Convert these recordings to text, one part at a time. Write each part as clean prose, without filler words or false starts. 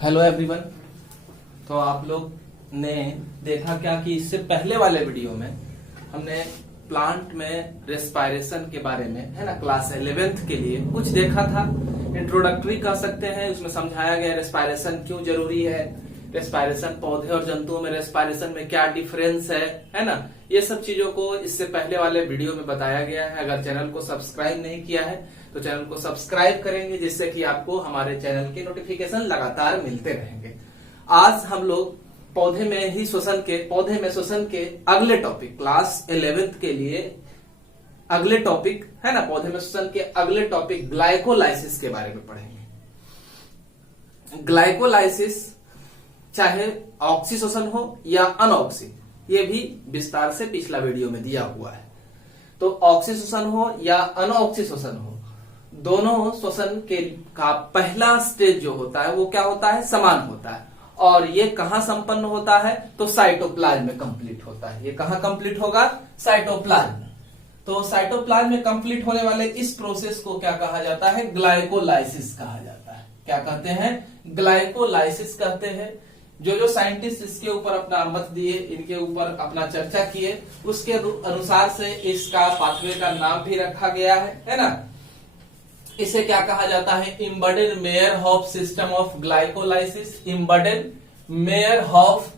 Hello everyone. तो आप लोग ने देखा क्या कि इससे पहले वाले वीडियो में हमने प्लांट में रेस्पायरेशन के बारे में, है ना, क्लास 11th के लिए कुछ देखा था। इंट्रोडक्टरी कह सकते हैं। उसमें समझाया गया रेस्पायरेशन क्यों जरूरी है, रेस्पायरेशन पौधे और जंतुओं में रेस्पायरेशन में क्या डिफरेंस है ना। ये सब चीजों को इससे पहले वाले वीडियो में बताया गया है। अगर चैनल को सब्सक्राइब नहीं किया है तो चैनल को सब्सक्राइब करेंगे, जिससे कि आपको हमारे चैनल के नोटिफिकेशन लगातार मिलते रहेंगे। आज हम लोग पौधे में शोषण के अगले टॉपिक, क्लास 11th के लिए अगले टॉपिक, है ना, पौधे में शोषण के अगले टॉपिक ग्लाइकोलाइसिस के बारे में पढ़ेंगे। ग्लाइकोलाइसिस चाहे ऑक्सीशोषण हो या अनऑक्सी, ये भी विस्तार से पिछला वीडियो में दिया हुआ है। तो ऑक्सीशोषण हो या अनऑक्सीशोषण हो, दोनों शोषण के का पहला स्टेज जो होता है वो क्या होता है, समान होता है। और ये कहां संपन्न होता है, तो साइटोप्लाज्म में कंप्लीट होता है। ये कहां कंप्लीट होगा, साइटोप्लाज्म में। तो साइटोप्लाज्म में कंप्लीट होने वाले इस प्रोसेस को क्या कहा जाता है, ग्लाइकोलाइसिस कहा जाता है। क्या कहते हैं, ग्लाइकोलाइसिस कहते हैं। जो साइंटिस्ट इसके ऊपर अपना मत दिए, इनके ऊपर अपना चर्चा किए, उसके अनुसार से इसका पाथवे का नाम भी रखा गया है ना। इसे क्या कहा जाता है, Embden Meyerhof system of glycolysis. Embden Meyerhof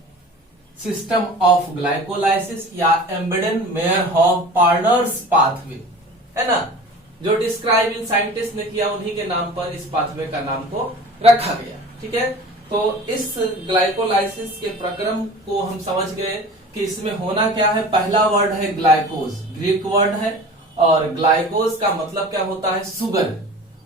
system of glycolysis या एम्बेडेड मेयर-हॉफ पार्टनर्स पाथवे, है ना। जो डिस्क्राइब इन साइंटिस्ट ने किया, उन्हीं के नाम पर इस पाथवे का नाम को रखा गया। ठीक है, तो इस ग्लाइकोलाइसिस के प्रक्रम को हम समझ गए कि इसमें होना क्या है। पहला वर्ड है ग्लाइकोज, ग्रीक वर्ड है, और ग्लाइकोज का मतलब क्या होता है, शुगर।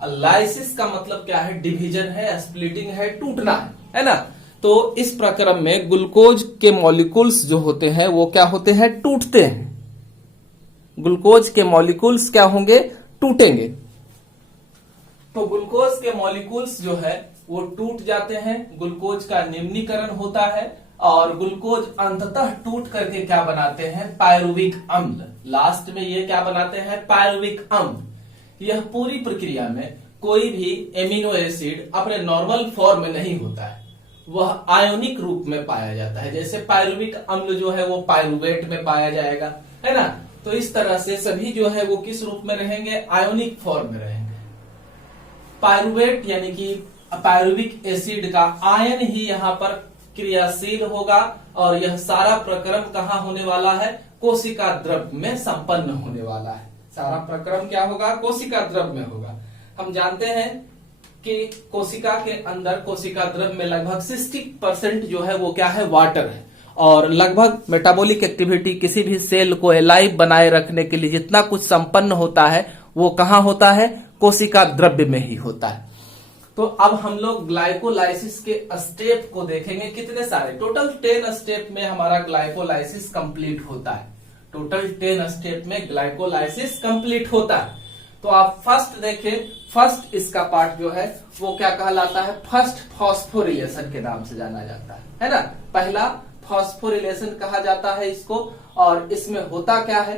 लाइसिस का मतलब क्या है, डिवीजन है, स्प्लिटिंग है, टूटना है ना। तो इस प्रक्रम में ग्लूकोज के मॉलिक्यूल्स जो होते हैं वो क्या होते हैं, टूटते हैं। ग्लूकोज के मॉलिक्यूल्स क्या होंगे, टूटेंगे। तो ग्लूकोज के मॉलिक्यूल्स जो है वो टूट जाते हैं, ग्लूकोज का निम्नीकरण होता है, और ग्लूकोज अंततः टूट करके क्या बनाते हैं, पायरुविक अम्ल। लास्ट में ये क्या बनाते हैं, पायरुविक अम्ल। यह पूरी प्रक्रिया में कोई भी एमिनो एसिड अपने नॉर्मल फॉर्म में नहीं होता है, वह आयोनिक रूप में पाया जाता है। जैसे पायरुविक अम्ल जो है वो पायरुवेट में पाया जाएगा, है ना। तो इस तरह से सभी जो है वो किस रूप में रहेंगे, आयोनिक फॉर्म में रहेंगे। पायरुवेट यानी कि पायरुविक एसिड का आयन ही यहाँ पर क्रियाशील होगा, और यह सारा प्रक्रम कहाँ होने वाला है, कोशिका द्रव्य में संपन्न होने वाला है। सारा प्रक्रम क्या होगा, कोशिका द्रव्य में होगा। हम जानते हैं कि कोशिका के अंदर, कोशिका द्रव्य में लगभग 60% जो है वो क्या है, वाटर है। और लगभग मेटाबॉलिक एक्टिविटी, किसी भी सेल को एलाइव बनाए रखने के लिए जितना कुछ संपन्न होता है वो कहाँ होता है, कोशिका द्रव्य में ही होता है। तो अब हम लोग ग्लाइकोलाइसिस के स्टेप को देखेंगे, कितने सारे, टोटल 10 स्टेप में हमारा ग्लाइकोलाइसिस कंप्लीट होता है। टोटल 10 स्टेप में ग्लाइकोलाइसिस कंप्लीट होता है। तो आप फर्स्ट देखें, फर्स्ट इसका पार्ट जो है वो क्या कहलाता है, फर्स्ट फॉस्फोरिलेशन के नाम से जाना जाता है ना। पहला फॉस्फोरिलेशन कहा जाता है इसको। और इसमें होता क्या है,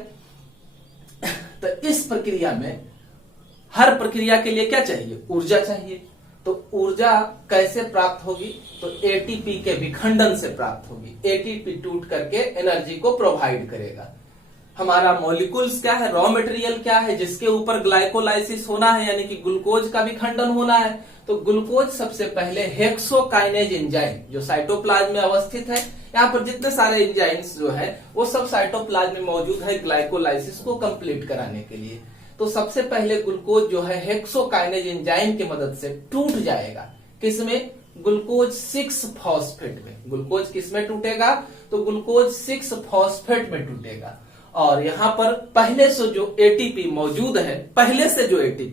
तो इस प्रक्रिया में, हर प्रक्रिया के लिए क्या चाहिए, ऊर्जा चाहिए। तो ऊर्जा कैसे प्राप्त होगी, तो एटीपी के विखंडन से प्राप्त होगी। एटीपी टूट करके एनर्जी को प्रोवाइड करेगा। हमारा मॉलिक्यूल्स क्या है, रॉ मटेरियल क्या है, जिसके ऊपर ग्लाइकोलाइसिस होना है, यानी कि ग्लूकोज का विखंडन होना है। तो ग्लूकोज सबसे पहले हेक्सोकाइनेज एंजाइम जो साइटोप्लाज्म में अवस्थित है, यहाँ पर जितने सारे एंजाइम्स जो है वो सब साइटोप्लाज्म में मौजूद है ग्लाइकोलाइसिस को कंप्लीट कराने के लिए। तो सबसे पहले ग्लूकोज जो है हेक्सोकाइनेज एंजाइम की मदद से टूट जाएगा। किसमें, ग्लूकोज 6 फॉस्फेट में। ग्लूकोज किसमें टूटेगा, तो ग्लूकोज 6 फॉस्फेट में टूटेगा। और यहाँ पर पहले से जो एटीपी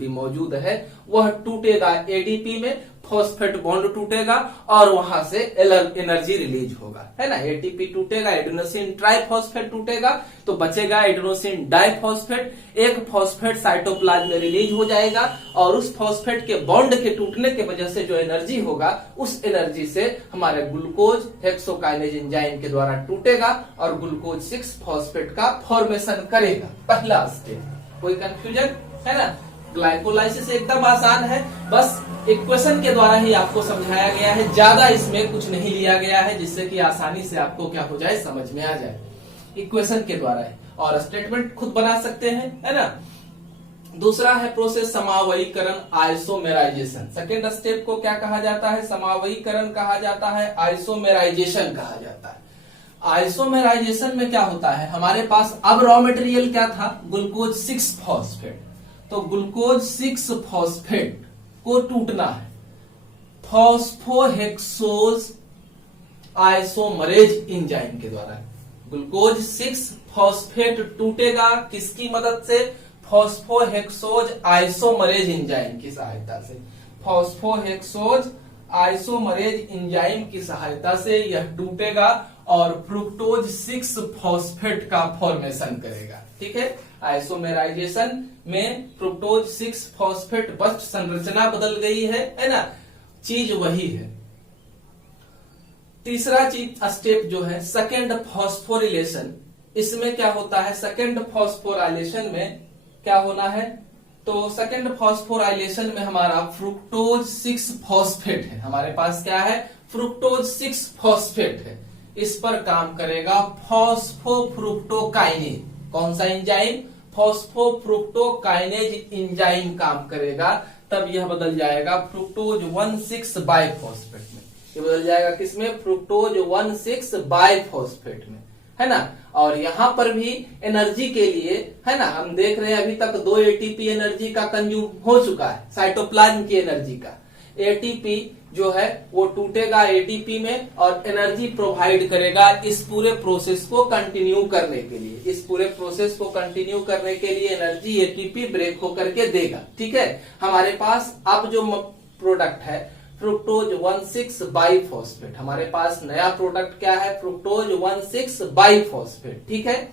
मौजूद है वह टूटेगा एडीपी में, फॉस्फेट बॉन्ड टूटेगा और वहां से एनर्जी रिलीज होगा, है ना। एटीपी टूटेगा, एडेनोसिन ट्राइफॉस्फेट टूटेगा, तो बचेगा एडेनोसिन डाइफॉस्फेट। एक फॉस्फेट साइटोप्लाज्म में रिलीज हो जाएगा, और उस फॉस्फेट के बॉन्ड के टूटने की वजह से जो एनर्जी होगा, उस एनर्जी से हमारे ग्लूकोज हेक्सोकाइनेज एंजाइम के द्वारा टूटेगा और ग्लूकोज 6 फॉस्फेट का फॉर्मेशन करेगा। पहला स्टेप, कोई कंफ्यूजन है ना। ग्लाइकोलाइसिस एकदम आसान है, बस इक्वेशन के द्वारा ही आपको समझाया गया है, ज्यादा इसमें कुछ नहीं लिया गया है, जिससे कि आसानी से आपको क्या हो जाए, समझ में आ जाए, इक्वेशन के द्वारा है। और स्टेटमेंट खुद बना सकते हैं, है ना। दूसरा है प्रोसेस समावयीकरण, आइसोमेराइजेशन। सेकेंड स्टेप को क्या कहा जाता है, समावयीकरण कहा जाता है, आइसोमेराइजेशन कहा जाता है। आइसोमेराइजेशन में क्या होता है, हमारे पास अब रॉ मटेरियल क्या था, ग्लूकोज 6 फॉस्फेट। तो ग्लूकोज 6 फॉस्फेट को टूटना है फॉस्फोहेक्सोज आइसोमरेज एंजाइम के द्वारा। ग्लूकोज 6 फॉस्फेट टूटेगा किसकी मदद से, फॉस्फोहेक्सोज आइसोमरेज एंजाइम की सहायता से। फॉस्फोहेक्सोज आइसोमरेज एंजाइम की सहायता से यह टूटेगा और फ्रुक्टोज 6 फॉस्फेट का फॉर्मेशन करेगा। ठीक है, आइसोमेराइजेशन में फ्रुक्टोज 6 फॉस्फेट, बस संरचना बदल गई है ना, चीज वही है। तीसरा चीज स्टेप जो है सेकेंड फॉस्फोरिलेशन, इसमें क्या होता है, सेकेंड फॉस्फोराइलेशन में क्या होना है, तो सेकेंड फॉस्फोराइलेशन में हमारा फ्रुक्टोज 6 फॉस्फेट है, हमारे पास क्या है, फ्रुक्टोज 6 फॉस्फेट है, इस पर काम करेगा फॉस्फोफ्रुक्टोकाइनेज। कौन सा एंजाइम, फॉस्फोफ्रुक्टोकाइनेज एंजाइम काम करेगा, तब यह बदल जाएगा फ्रुक्टोज 1,6 बाइफॉस्फेट में। ये बदल जाएगा किसमें, फ्रुक्टोज 1,6 बाइफॉस्फेट में, है ना। और यहां पर भी एनर्जी के लिए, है ना, हम देख रहे हैं अभी तक 2 एटीपी एनर्जी का कंज्यूम हो चुका है, साइटोप्लाज्म की एनर्जी का। एटीपी जो है वो टूटेगा एटीपी में और एनर्जी प्रोवाइड करेगा इस पूरे प्रोसेस को कंटिन्यू करने के लिए। इस पूरे प्रोसेस को कंटिन्यू करने के लिए एनर्जी एटीपी ब्रेक होकर के देगा। ठीक है, हमारे पास अब जो प्रोडक्ट है फ्रुक्टोज 1,6 बाइफॉस्फेट, हमारे पास नया प्रोडक्ट क्या है, फ्रुक्टोज 1,6 बाइफॉस्फेट। ठीक है,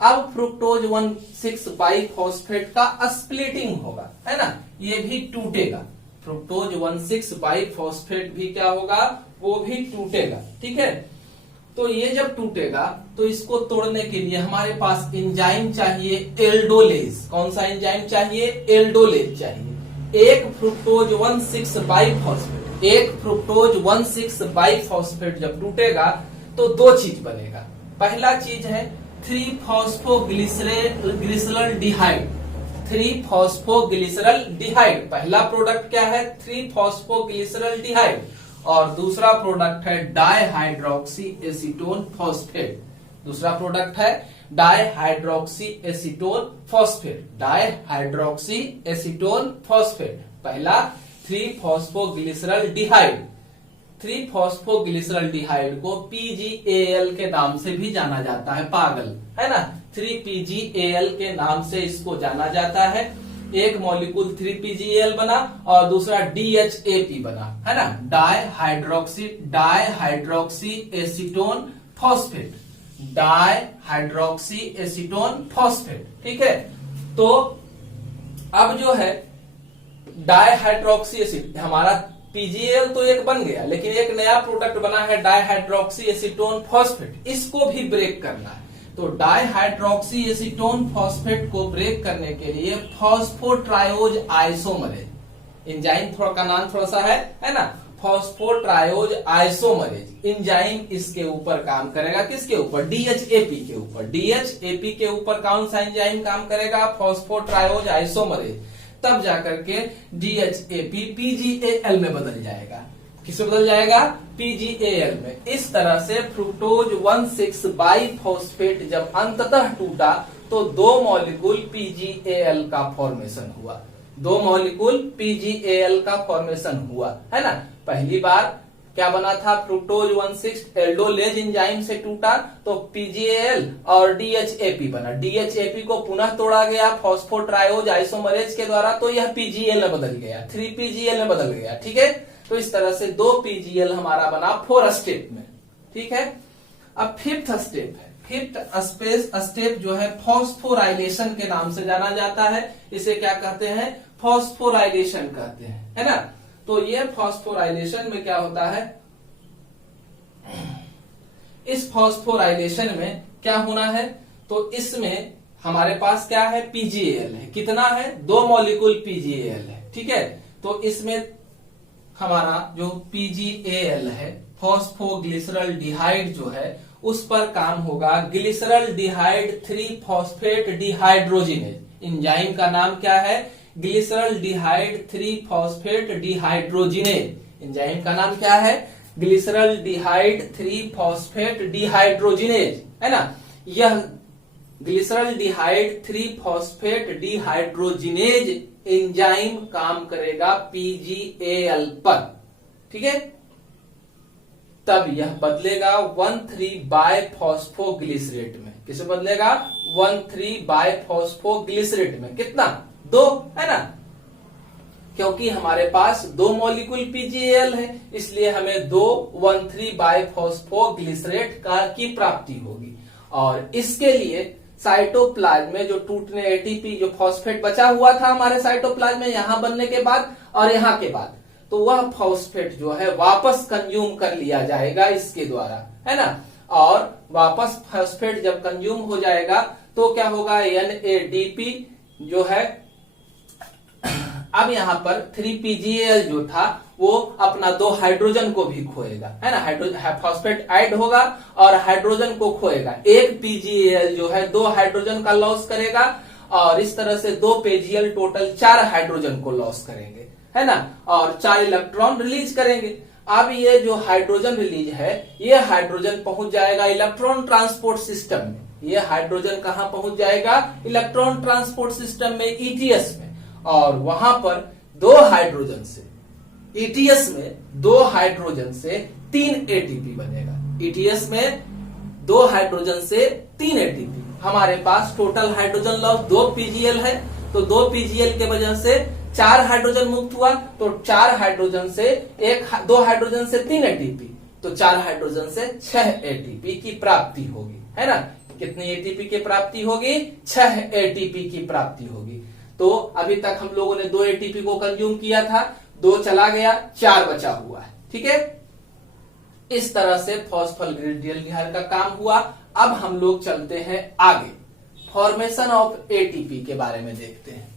अब फ्रुक्टोज 1,6 बाइफॉस्फेट का स्प्लिटिंग होगा, है ना, ये भी टूटेगा। फ्रुक्टोज 1,6 बाइफॉस्फेट भी क्या होगा, वो भी टूटेगा। ठीक है, तो ये जब टूटेगा तो इसको तोड़ने के लिए हमारे पास एंजाइम चाहिए, एल्डोलेज। कौन सा एंजाइम चाहिए, एल्डोलेज चाहिए। एक फ्रुक्टोज 1,6 बाइफॉस्फेट, एक फ्रुक्टोज 1,6 बाइफॉस्फेट जब टूटेगा तो 2 चीज बनेगा। पहला चीज है 3-फॉस्फोग्लिसरॉल्डिहाइड। 3-फॉस्फोग्लिसरॉल्डिहाइड पहला प्रोडक्ट क्या है, 3-फॉस्फोग्लिसरॉल्डिहाइड, और दूसरा प्रोडक्ट है डाइहाइड्रोक्सी एसीटोन फॉस्फेट। दूसरा प्रोडक्ट है dihydroxy acetone phosphate, dihydroxy acetone phosphate. पहला 3-फॉस्फोग्लिसरॉल्डिहाइड। 3-फॉस्फोग्लिसरॉल्डिहाइड को PgAl के नाम से भी जाना जाता है, पागल, है ना, 3-PgAl के नाम से इसको जाना जाता है। एक मॉलिक्यूल 3-PgAl बना और दूसरा DHAP बना, है ना, dihydroxy acetone phosphate, dihydroxy acetone phosphate. ठीक है, तो अब जो है डाइहाइड्रोक्सी एसिड, हमारा PgAl तो एक बन गया, लेकिन एक नया प्रोडक्ट बना है डाइहाइड्रोक्सी एसीटोन फॉस्फेट, इसको भी ब्रेक करना है। तो डाइहाइड्रोक्सी एसीटोन फॉस्फेट को ब्रेक करने के लिए फॉस्फोट्रायोज आइसोमरेज एंजाइम, थोड़ा का नाम थोड़ा सा है ना, फॉस्फोट्रायोज आइसोमरेज एंजाइम इसके ऊपर काम करेगा। किसके ऊपर, DHAP के ऊपर। DHAP के ऊपर कौन सा एंजाइम काम करेगा, फॉस्फोट्रायोज आइसोमरेज। तब जाकर के DHAP PgAl में बदल जाएगा। किसमें बदल जाएगा, PgAl में। इस तरह से फ्रुक्टोज 1,6 बाइफॉस्फेट जब अंततः टूटा तो 2 मॉलिक्यूल PgAl का फॉर्मेशन हुआ। 2 मॉलिक्यूल PgAl का फॉर्मेशन हुआ, है ना। पहली बार क्या बना था, फ्रुक्टोज 1,6 एल्डोलेज एंजाइम से टूटा तो PgAl और DHAP बना। DHAP को पुनः तोड़ा गया फॉस्फोट्रायोज आइसोमरेज के द्वारा, तो यह PgAl में बदल गया, 3-PgAl में बदल गया। ठीक है, तो इस तरह से 2 PgAl हमारा बना 4 स्टेप में। ठीक है, अब 5th स्टेप है। 5th स्टेप जो है फॉस्फोराइलेशन के नाम से जाना जाता है। इसे क्या कहते हैं, फॉस्फोराइलेशन कहते हैं, है ना। तो ये फॉस्फोराइलेशन में क्या होता है, इस फॉस्फोराइलेशन में क्या होना है, तो इसमें हमारे पास क्या है, पीजीएल है। कितना है, 2 मॉलिक्यूल पीजीएल है। ठीक है, तो इसमें हमारा जो पीजीएल है, फॉस्फोग्लिसरॉल्डिहाइड जो है, उस पर काम होगा ग्लिसरॉल्डिहाइड 3 फॉस्फेट डिहाइड्रोजिनेज। एंजाइम का नाम क्या है, ग्लिसरॉल्डिहाइड 3 फॉस्फेट डिहाइड्रोजिनेज। एंजाइम का नाम क्या है, ग्लिसरॉल्डिहाइड 3 फॉस्फेट डिहाइड्रोजिनेज, है ना। यह ग्लिसरॉल्डिहाइड 3 फॉस्फेट डिहाइड्रोजिनेज एंजाइम काम करेगा पीजीएल पर। ठीक है, तब यह बदलेगा 1,3 बायफॉस्फोग्लिसरेट में। किसे बदलेगा, 1,3 बायफॉस्फोग्लिसरेट में। कितना, 2, है ना, क्योंकि हमारे पास 2 मॉलिक्यूल पीजीएल है, इसलिए हमें 2 1,3 बायफॉस्फोग्लिसरेट की प्राप्ति होगी। और इसके लिए साइटोप्लाज्म में जो टूटने एटीपी, जो फॉस्फेट बचा हुआ था हमारे साइटोप्लाज्म में यहां बनने के बाद और यहां के बाद, तो वह फॉस्फेट जो है वापस कंज्यूम कर लिया जाएगा इसके द्वारा, है ना। और वापस फॉस्फेट जब कंज्यूम हो जाएगा तो क्या होगा, NADP जो है, अब यहां पर 3PGAL जो था वो अपना 2 हाइड्रोजन को भी खोएगा, है ना। फॉस्फेट ऐड होगा और हाइड्रोजन को खोएगा। एक PGAL जो है 2 हाइड्रोजन का लॉस करेगा और इस तरह से 2 PGAL टोटल 4 हाइड्रोजन को लॉस करेंगे, है ना, और 4 इलेक्ट्रॉन रिलीज करेंगे। अब ये जो हाइड्रोजन रिलीज है, ये हाइड्रोजन पहुंच जाएगा इलेक्ट्रॉन ट्रांसपोर्ट सिस्टम में। ये हाइड्रोजन कहां पहुंच जाएगा, इलेक्ट्रॉन ट्रांसपोर्ट सिस्टम में, ETS में। और वहां पर 2 हाइड्रोजन से, ETS में 2 हाइड्रोजन से 3 ATP बनेगा। ETS में 2 हाइड्रोजन से 3 ATP। हमारे पास टोटल हाइड्रोजन लॉस 2 PGL है, तो 2 PGL के वजह से 4 हाइड्रोजन मुक्त हुआ, तो 4 हाइड्रोजन से 2 हाइड्रोजन से 3 ATP, तो 4 हाइड्रोजन से 6 ATP की प्राप्ति होगी, है ना। कितनी ATP की प्राप्ति होगी, 6 ATP की प्राप्ति होगी। तो अभी तक हम लोगों ने 2 ATP को कंज्यूम किया था, 2 चला गया, 4 बचा हुआ है। ठीक है, इस तरह से फॉस्फोग्लिसरॉल्डिहाइड का काम हुआ। अब हम लोग चलते हैं आगे, फॉर्मेशन ऑफ ATP के बारे में देखते हैं।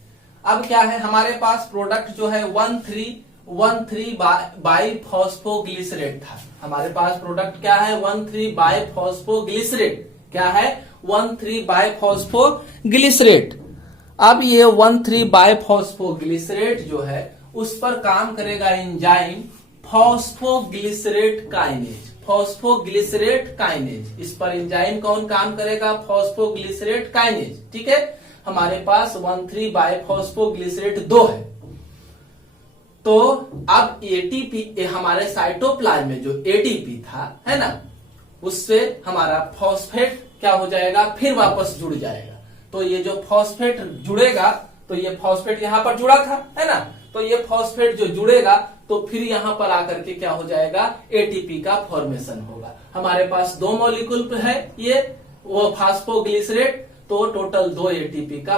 अब क्या है, हमारे पास प्रोडक्ट जो है 1,3 बाइफॉस्फोग्लिसरेट था। हमारे पास प्रोडक्ट क्या है, 1,3 बाइफॉस्फोग्लिसरेट। क्या है, 1,3 बाइफॉस्फोग्लिसरेट। अब ये 1,3 बाइफॉस्फोग्लिसरेट जो है उस पर काम करेगा enzyme phosphoglycerate kinase. Phosphoglycerate kinase, इस पर एंजाइम कौन काम करेगा, फॉस्फोग्लिसरेट काइनेज। ठीक है, हमारे पास 1,3 बाइफॉस्फोग्लिसरेट 2 है। तो अब ATP, हमारे साइटोप्लाज्म में जो ATP था, है ना, उससे हमारा फॉस्फेट क्या हो जाएगा, फिर वापस जुड़ जाएगा। तो ये जो फॉस्फेट जुड़ेगा, तो ये फॉस्फेट यहां पर जुड़ा था, है ना, तो ये फॉस्फेट जो जुड़ेगा तो फिर यहां पर आकर के क्या हो जाएगा, ATP का फॉर्मेशन होगा। हमारे पास 2 मॉलिक्यूल है ये, वो फॉस्फोग्लिसरेट, तो टोटल 2 ATP का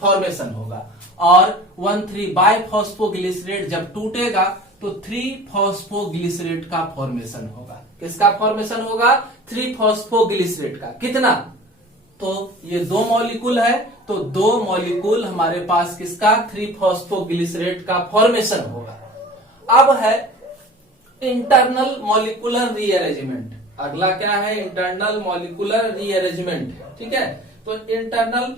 फॉर्मेशन होगा। और 1,3 बाइफॉस्फोग्लिसरेट जब टूटेगा तो 3 फॉस्फोग्लिसरेट का फॉर्मेशन होगा। किसका फॉर्मेशन होगा, 3 फॉस्फोग्लिसरेट का। कितना, तो ये 2 मॉलिक्यूल है, तो 2 मॉलिक्यूल हमारे पास किसका, 3 फॉस्फोग्लिसरेट का फॉर्मेशन होगा। अब है इंटरनल मॉलिक्यूलर रीअरेंजमेंट। अगला क्या है, इंटरनल मॉलिक्यूलर रीअरेंजमेंट। ठीक है, तो इंटरनल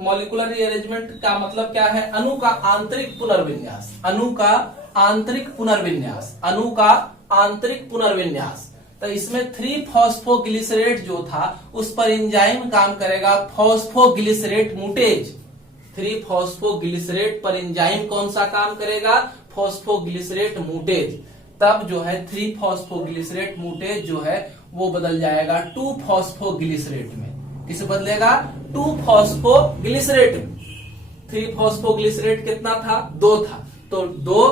मॉलिक्यूलर रीअरेंजमेंट का मतलब क्या है, अणु का आंतरिक पुनर्विन्यास। अणु का आंतरिक पुनर्विन्यास, अणु का आंतरिक पुनर्विन्यास। तो इसमें 3 फॉस्फोग्लिसरेट जो था उस पर एंजाइम काम करेगा फॉस्फोग्लिसरेट मुटेज। 3 फॉस्फोग्लिसरेट पर एंजाइम कौन सा काम करेगा, फॉस्फोग्लिसरेट मुटेज। तब जो है 3 फॉस्फोग्लिसरेट मुटेज जो है वो बदल जाएगा 2 फॉस्फोग्लिसरेट में। किसे बदलेगा, 2 फॉस्फोग्लिसरेट में। 3 फॉस्फोग्लिसरेट कितना था, 2 था, तो 2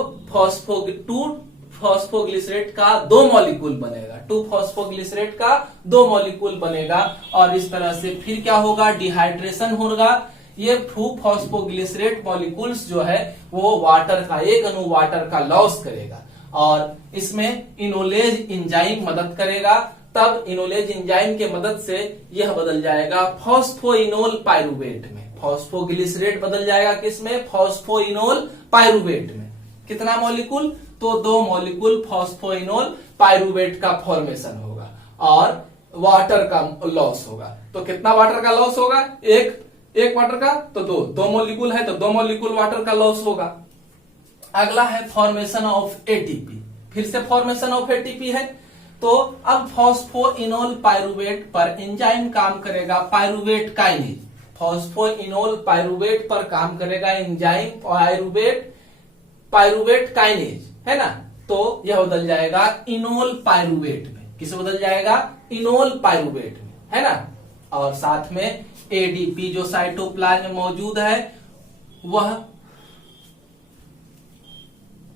फॉस्फोग्लिसरेट का 2 मॉलिक्यूल बनेगा। 2 फॉस्फोग्लिसरेट का 2 मॉलिक्यूल बनेगा और इस तरह से फिर क्या होगा, डिहाइड्रेशन होगा। ये 2 फॉस्फोग्लिसरेट मॉलिक्यूल्स जो है वो वाटर का, एक अणु वाटर का लॉस करेगा और इसमें इनोलेज एंजाइम मदद करेगा तब इनोलेज एंजाइम के मदद से यह बदल जाएगा फॉस्फोइनोल पाइरुवेट में। फॉस्फोग्लिसरेट बदल जाएगा किसमें? फॉस्फोइनोल पाइरुवेट में। कितना मॉलिक्यूल? तो 2 मॉलिक्यूल फॉस्फोइनोल पाइरुवेट का फॉर्मेशन होगा और वाटर का लॉस होगा। तो कितना वाटर का लॉस होगा? एक वाटर का, तो 2 मॉलिक्यूल है तो 2 मॉलिक्यूल वाटर का लॉस होगा। अगला है फॉर्मेशन ऑफ एटीपी। फिर से फॉर्मेशन ऑफ एटीपी है। तो अब फॉस्फोइनोल पाइरुवेट पर एंजाइम काम करेगा पाइरुवेट काइनेज। फॉस्फोइनोल पाइरुवेट पर काम करेगा एंजाइम पाइरुवेट काइनेज, है ना। तो यह बदल जाएगा इनोल पाइरुवेट में। किसे बदल जाएगा? इनोल पाइरुवेट में, है ना। और साथ में एडीपी जो साइटोप्लाज्म में मौजूद है वह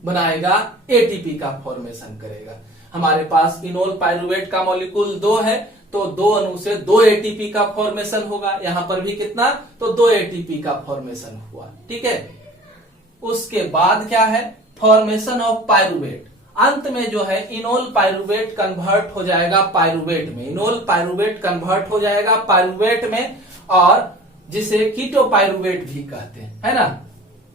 बनाएगा एटीपी का फॉर्मेशन करेगा। हमारे पास इनोल पाइरुवेट का मॉलिक्यूल 2 है तो 2 अणु से 2 एटीपी का फॉर्मेशन होगा। यहां पर भी कितना? तो 2 एटीपी का फॉर्मेशन हुआ, ठीक है। उसके बाद क्या है? Formation of pyruvate. अंत में जो है इनोल पाइरुवेट कन्वर्ट हो जाएगा पाइरुवेट में। इनोल पाइरुवेट कन्वर्ट हो जाएगा पाइरुवेट में और जिसे कीटो पाइरुवेट भी कहते हैं, है ना।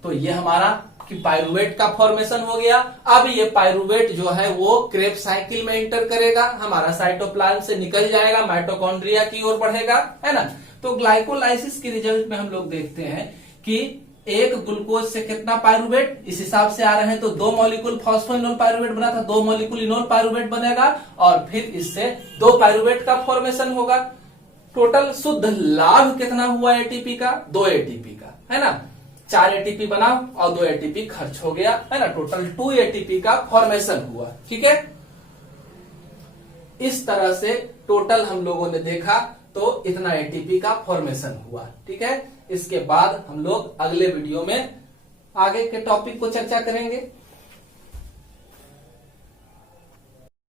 तो ये हमारा कि पाइरुवेट का फॉर्मेशन हो गया। अब ये पाइरुवेट जो है वो क्रेब्स साइकिल में एंटर करेगा, हमारा साइटोप्लाज्म से निकल जाएगा, माइटोकॉन्ड्रिया की ओर बढ़ेगा, है ना। तो ग्लाइकोलाइसिस के रिजल्ट में हम लोग देखते हैं कि एक ग्लूकोज से कितना पाइरुवेट, इस हिसाब से आ रहे हैं तो 2 मॉलिक्यूल फॉस्फोइनोल पाइरुवेट बना था, 2 मॉलिक्यूल इनोल पाइरुवेट बनेगा और फिर इससे 2 पाइरुवेट का फॉर्मेशन होगा। टोटल शुद्ध लाभ कितना हुआ एटीपी का? 2 एटीपी का, है ना। 4 एटीपी बना और 2 एटीपी खर्च हो गया, है ना। टोटल 2 एटीपी का फॉर्मेशन हुआ, ठीक है। इस तरह से टोटल हम लोगों ने देखा तो इतना एटीपी का फॉर्मेशन हुआ, ठीक है। इसके बाद हम लोग अगले वीडियो में आगे के टॉपिक को चर्चा करेंगे।